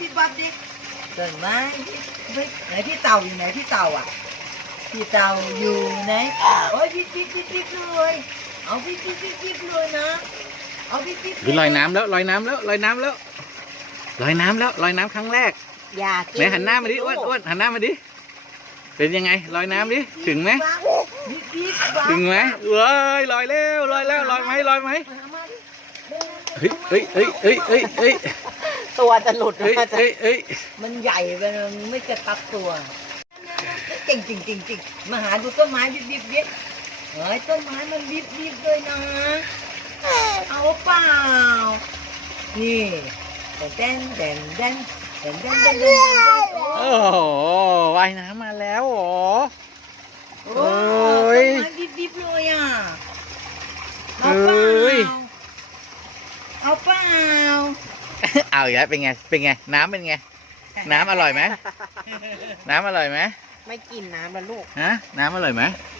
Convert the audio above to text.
พี่บับดิต้นไม้ไม่ไหนพี่เต่าอยู่ไหนพี่เต่าอะ พี่เต่าอยู่ไหนโอ้ยพี่จิ๊บพี่จิ๊บเลยเอาพี่จิ๊บพี่จิ๊บเลยนะเอาพี่จิ๊บหรือลอยน้ำแล้วลอยน้ำแล้วลอยน้ำแล้วลอยน้ำแล้วลอยน้ำครั้งแรกอยากไหนหันหน้ามาดิอ้วนอ้วนหันหน้ามาดิเป็นยังไงลอยน้ำดิถึงไหมพี่จิ๊บบับถึงไหมเว้ยลอยแล้วลอยแล้วลอยไหมลอยไหมมามาดิเฮ้ยเฮ้ยเฮ้ยเฮ้ยเฮ้ยเฮ้ย ตัวจะหลุดเฮ้ยมันเฮ้ยมันใหญ่ไปมันไม่กระตักตัวจริงจริงจริงจริงมาหาดูต้นไม้ดิบดิบดิบเฮ้ยต้นไม้มันดิบดิบด้วยนะ เอาเปล่า นี่แดนแดนแดนแดนนแดนนโอ้โหว่ายน้ำมาแล้วโอโอ้ยต้ดิบดิบเลยอะเอาเปล่าเอาเปล่า เอาอีกแล้วเป็นไง เป็นไง น้ำเป็นไง น้ำอร่อยไหม น้ำอร่อยไหม ไม่กินน้ำแล้วลูก ฮะ น้ำอร่อยไหมอ